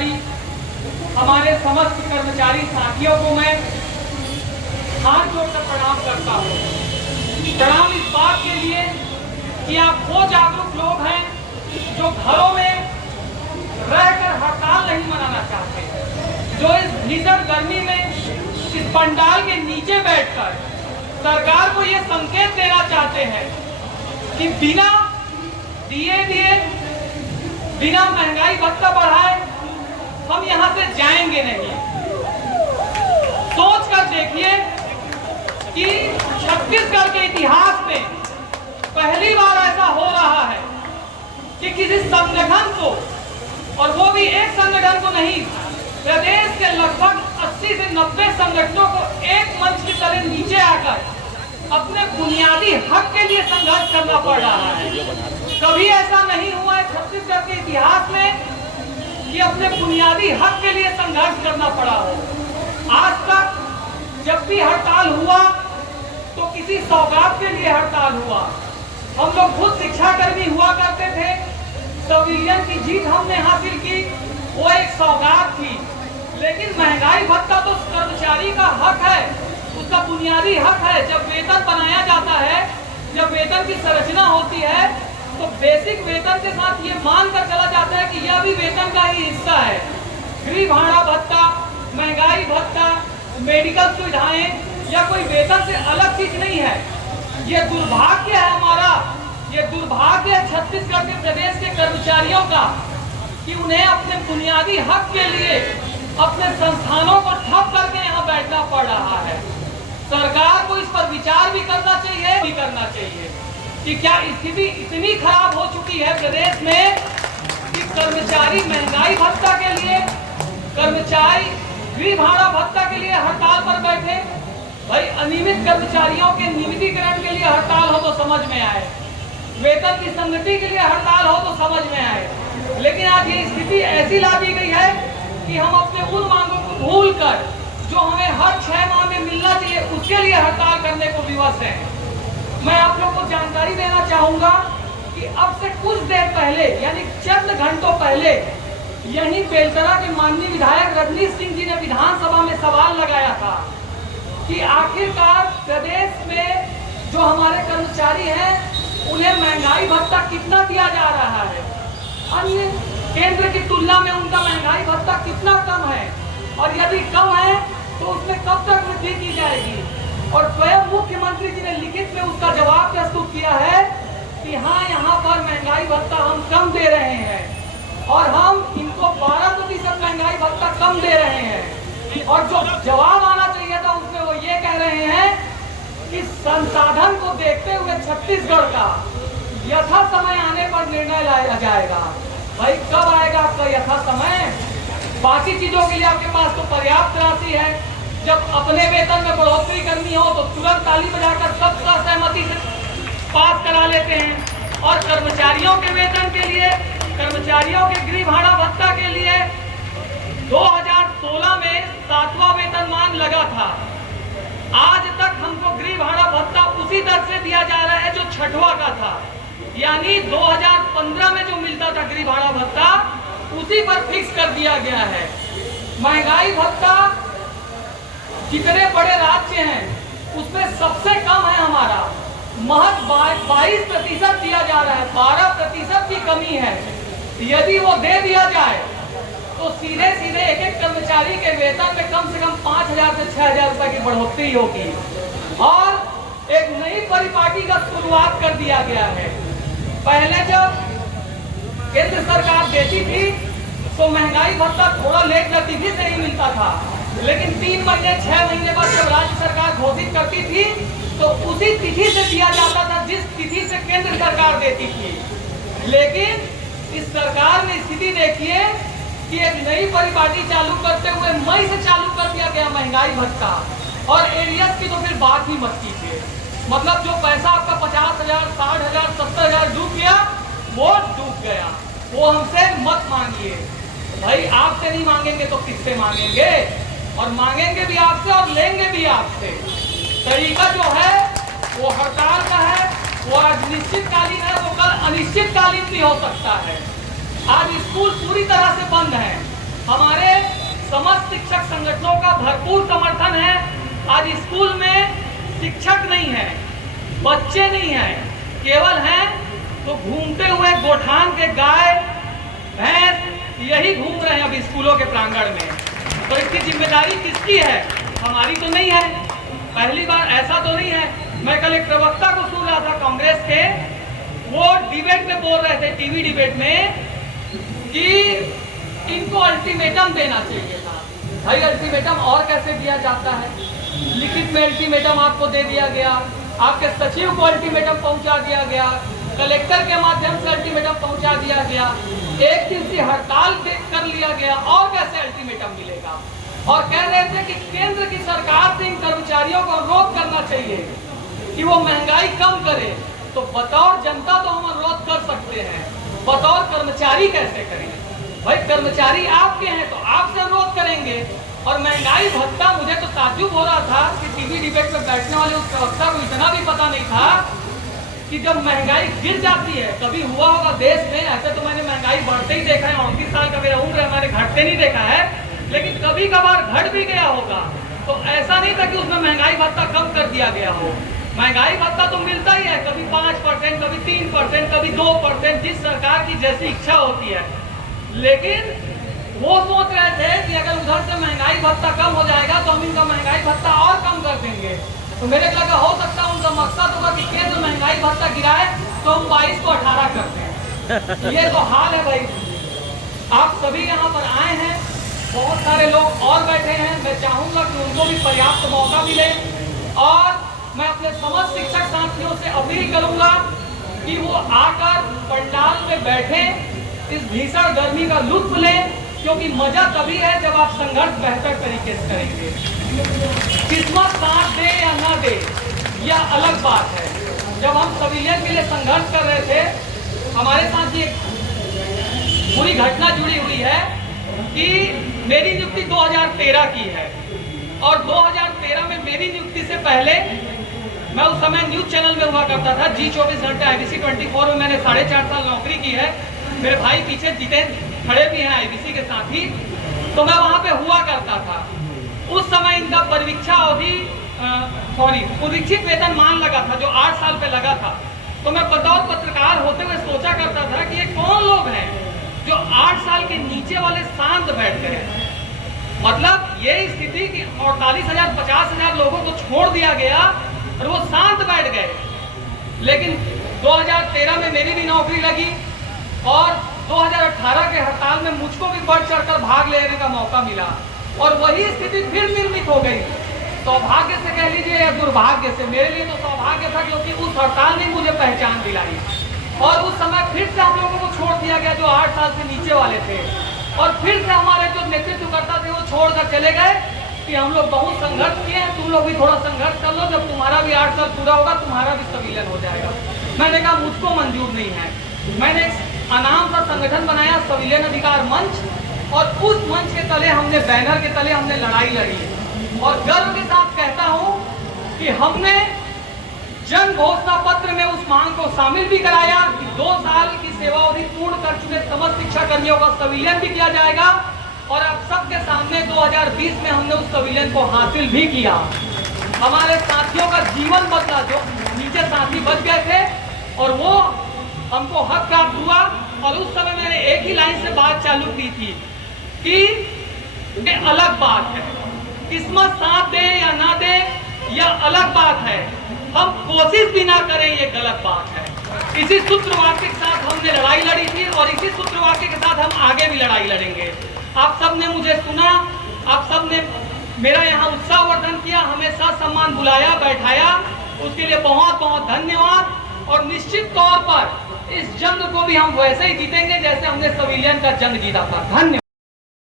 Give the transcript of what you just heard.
कर्मचारी, हमारे समस्त कर्मचारी साथियों को मैं हाथ जोड़कर प्रणाम करता हूँ। प्रणाम इस बात के लिए कि आप वो जागरूक लोग हैं जो घरों में रहकर हड़ताल नहीं मनाना चाहते, जो इस भीषण गर्मी में इस पंडाल के नीचे बैठकर सरकार को ये संकेत देना चाहते हैं कि बिना दिए बिना महंगाई भत्ता बढ़ाए हम यहाँ से जाएंगे नहीं। सोच कर देखिए कि छत्तीसगढ़ के इतिहास में पहली बार ऐसा हो रहा है कि किसी संगठन को, और वो भी एक संगठन को नहीं, प्रदेश के लगभग 80 से 90 संगठनों को एक मंच की तरह नीचे आकर अपने बुनियादी हक के लिए संघर्ष करना पड़ रहा है। कभी ऐसा नहीं हुआ है छत्तीसगढ़ के इतिहास में कि अपने बुनियादी हक के लिए संघर्ष करना पड़ा हो। आज तक जब भी हड़ताल हुआ तो किसी सौगात के लिए हड़ताल हुआ। हम लोग खुद शिक्षाकर्मी हुआ करते थे, सिविलियन की जीत हमने हासिल की, वो एक सौगात थी। लेकिन महंगाई भत्ता तो कर्मचारी का हक है, उसका बुनियादी हक है। जब वेतन बनाया जाता है, जब वेतन की संरचना होती है, तो बेसिक वेतन के साथ ये मान कर चला जाता है कि यह भी वेतन का ही हिस्सा है। गृह भाड़ा भत्ता, महंगाई भत्ता, मेडिकल सुविधाएं या कोई वेतन से अलग चीज नहीं है। ये दुर्भाग्य है हमारा, ये दुर्भाग्य है छत्तीसगढ़ के प्रदेश के कर्मचारियों का कि उन्हें अपने बुनियादी हक के लिए अपने संस्थानों को ठप करके यहाँ बैठना पड़ रहा है। सरकार को इस पर विचार भी करना चाहिए कि क्या स्थिति इतनी खराब हो चुकी है प्रदेश में कि कर्मचारी महंगाई भत्ता के लिए, कर्मचारी गृह भाड़ा भत्ता के लिए हड़ताल पर बैठे। भाई अनियमित कर्मचारियों के नियमितीकरण के लिए हड़ताल हो तो समझ में आए, वेतन की संगति के लिए हड़ताल हो तो समझ में आए। लेकिन आज ये स्थिति ऐसी ला दी गई है कि हम अपने उन मांगों को भूलकर जो हमें हर 6 माह में मिलना चाहिए उसके लिए हड़ताल करने को विवश हैं। मैं आप लोग को जानकारी देना चाहूंगा कि अब से कुछ देर पहले, यानी चंद घंटों पहले, यही बेलतरा के माननीय विधायक रजनीश सिंह जी ने विधानसभा में सवाल लगाया था कि आखिरकार प्रदेश में जो हमारे कर्मचारी हैं उन्हें महंगाई भत्ता कितना दिया जा रहा है, अन्य केंद्र की तुलना में उनका महंगाई भत्ता कितना कम है, और यदि कम है तो उसमें कब तक वृद्धि की जाएगी। और स्वयं मुख्यमंत्री जी ने लिखित में उसका जवाब प्रस्तुत किया है कि हाँ, यहाँ पर महंगाई भत्ता हम कम दे रहे हैं और हम इनको 12% महंगाई भत्ता कम दे रहे हैं। और जो जवाब आना चाहिए था उसमें वो ये कह रहे हैं कि संसाधन को देखते हुए छत्तीसगढ़ का यथा समय आने पर निर्णय लाया जाएगा। भाई कब आएगा आपका यथा समय? बाकी चीजों के लिए आपके पास तो पर्याप्त राशि है। जब अपने वेतन में बढ़ोतरी करनी हो तो तुरंत ताली बजाकर सबका सहमति से पास करा लेते हैं, और कर्मचारियों के वेतन के लिए, कर्मचारियों के गृह भाड़ा भत्ता के लिए 2016 में 7वां वेतनमान लगा था। आज तक हमको गृह भाड़ा भत्ता उसी दर से दिया जा रहा है जो 6वां का था, यानी 2015 में जो मिलता था गृह भाड़ा भत्ता उसी पर फिक्स कर दिया गया है। महंगाई भत्ता जितने बड़े राज्य हैं उसमें सबसे कम है हमारा, महज 22% दिया जा रहा है, 12% की कमी है। यदि वो दे दिया जाए तो सीधे एक कर्मचारी के वेतन में कम से कम 5,000 से 6,000 रुपए की बढ़ोतरी होगी। और एक नई परिपाटी का शुरुआत कर दिया गया है। पहले जब केंद्र सरकार देती थी तो महंगाई भत्ता थोड़ा लेट तिथि से ही मिलता था, लेकिन 3 महीने 6 महीने बाद जब राज्य सरकार घोषित करती थी तो उसी तिथि से दिया जाता था जिस तिथि से केंद्र सरकार देती थी। लेकिन इस सरकार ने स्थिति देखिए कि एक नई परिपाटी चालू करते हुए मई से चालू कर दिया गया महंगाई भत्ता, और एरियस की तो फिर बात ही मत कीजिए। मतलब जो पैसा आपका 50,000, 60,000, 70,000 डूब गया वो डूब गया, वो हमसे मत मांगिए। भाई आपसे नहीं मांगेंगे तो किससे मांगेंगे? और मांगेंगे भी आपसे और लेंगे भी आपसे। तरीका जो है वो हड़ताल का है, वो आज निश्चितकालीन है, वो कल अनिश्चितकालीन भी हो सकता है। आज स्कूल पूरी तरह से बंद है, शिक्षक संगठनों का भरपूर समर्थन है। आज स्कूल में शिक्षक नहीं है, बच्चे नहीं हैं, केवल हैं तो घूमते हुए गोठान के गाय भैंस यही घूम रहे हैं अभी स्कूलों के प्रांगण में। तो इसकी जिम्मेदारी किसकी है? हमारी तो नहीं है। पहली बार ऐसा तो नहीं है। मैं कल एक प्रवक्ता को सुन रहा था कांग्रेस के, वो डिबेट में बोल रहे थे, टीवी डिबेट में, कि इनको अल्टीमेटम देना चाहिए था। भाई अल्टीमेटम और कैसे दिया जाता है? लिखित में अल्टीमेटम आपको दे दिया गया, आपके सचिव को अल्टीमेटम पहुंचा दिया गया, कलेक्टर के माध्यम से अल्टीमेटम पहुंचा दिया गया, एक दिन की हड़ताल कर लिया गया, और कैसे अल्टीमेटम मिलेगा? और कह रहे थे कि केंद्र की सरकार से इन कर्मचारियों को अनुरोध करना चाहिए कि वो महंगाई कम करे। तो बतौर जनता तो हम अनुरोध कर सकते हैं, बतौर कर्मचारी कैसे करेंगे? भाई कर्मचारी आपके हैं तो आपसे अनुरोध करेंगे। और महंगाई भत्ता, मुझे तो ताज्जुब हो रहा था कि टीवी डिबेट में बैठने वाले उस प्रवक्ता को इतना भी पता नहीं था कि जब महंगाई गिर जाती है, कभी हुआ होगा देश में, ऐसे तो मैंने महंगाई बढ़ते ही देखा है, 29 साल का मेरा उम्र है, मैंने घटते नहीं देखा है, लेकिन कभी कभार घट भी गया होगा। तो ऐसा नहीं था कि उसमें महंगाई भत्ता कम कर दिया गया हो। महंगाई भत्ता तो मिलता ही है, कभी 5%, कभी 3%, कभी 2%, जिस सरकार की जैसी इच्छा होती है। लेकिन वो सोच रहे थे कि अगर उधर से महंगाई भत्ता कम हो जाएगा तो हम इनका महंगाई भत्ता और कम कर देंगे। तो मेरे लगा हो सकता है उनका मकसद होगा कि केंद्र महंगाई भत्ता गिराए तो हम 22 को 18 कर दें। ये तो हाल है भाई। आप सभी यहाँ पर आए हैं, बहुत सारे लोग और बैठे हैं, मैं चाहूंगा कि उनको भी पर्याप्त मौका मिले। और मैं अपने समस्त शिक्षक साथियों से अपील करूंगा कि वो आकर पंडाल में बैठे, इस भीषण गर्मी का लुत्फ लें, क्योंकि मजा तभी है जब आप संघर्ष बेहतर तरीके से करेंगे। किस्मत साथ दे या ना दे, यह अलग बात है। जब हम सिविलियन के लिए संघर्ष कर रहे थे, हमारे साथ ये पूरी घटना जुड़ी हुई है कि मेरी नियुक्ति 2013 की है, और 2013 में मेरी नियुक्ति से पहले मैं उस समय न्यूज चैनल में हुआ करता था, जी 24 घंटे IBC 24 में मैंने 4.5 साल नौकरी की है। मेरे भाई पीछे जितेंद्र खड़े भी हैं IBC के साथ ही, तो मैं वहां पे हुआ करता था। उस समय इनका पुरीक्षित वेतन मान लगा था, जो 8 साल पे लगा था। तो मैं बतौर पत्रकार होते हुए सोचा करता था कि ये कौन लोग हैं जो 8 साल के नीचे वाले शांत बैठते हैं। मतलब ये स्थिति कि 48,000 50,000 लोगों को छोड़ दिया गया और वो शांत बैठ गए। लेकिन 2013 में मेरी भी नौकरी लगी, और 2018 के हड़ताल में मुझको भी बढ़ चढ़कर भाग लेने का मौका मिला, और वही स्थिति फिर निर्मित हो गई। सौभाग्य से कह लीजिए या दुर्भाग्य से, मेरे लिए तो सौभाग्य था क्योंकि उस हड़ताल ने मुझे पहचान दिलाई, और उस समय फिर से हम लोगों को छोड़ दिया गया जो 8 साल से नीचे वाले थे, और फिर से हमारे जो नेतृत्वकर्ता थे वो छोड़कर चले गए कि हम लोग बहुत संघर्ष किए हैं, तुम लोग भी थोड़ा संघर्ष कर लो, जब तुम्हारा भी 8 साल पूरा होगा तुम्हारा भी संविलियन हो जाएगा। मैंने कहा मुझको मंजूर नहीं है। मैंने अनाम सा संगठन बनाया, सिविलियन अधिकार मंच, और उस मंच के तले हमने, बैनर के तले हमने लड़ाई लड़ी, और गर्व के साथ कहता हूं कि हमने जन घोषणा पत्र में उस मांग को शामिल भी कराया कि 2 साल की सेवावधि पूर्ण कर चुके समस्त शिक्षा कर्मियों का सिविलियन भी किया जाएगा, और अब सबके सामने 2020 में हमने उस सिविलियन को हासिल भी किया। हमारे साथियों का जीवन बदला, जो नीचे साथी बच गए थे, और वो हमको हक प्राप्त हुआ। और उस समय मैंने एक ही लाइन से बात चालू की थी कि ये अलग बात है, किस्मत साथ दे या ना दे यह अलग बात है, हम कोशिश भी ना करें ये गलत बात है। इसी सूत्रवाक्य के साथ हमने लड़ाई लड़ी थी, और इसी सूत्रवाक्य के साथ हम आगे भी लड़ाई लड़ेंगे। आप सब ने मुझे सुना, आप सब ने मेरा यहाँ उत्साहवर्धन किया, हमें सम्मान बुलाया, बैठाया, उसके लिए बहुत बहुत धन्यवाद। और निश्चित तौर पर इस जंग को भी हम वैसे ही जीतेंगे जैसे हमने सिविलियन का जंग जीता था। धन्यवाद।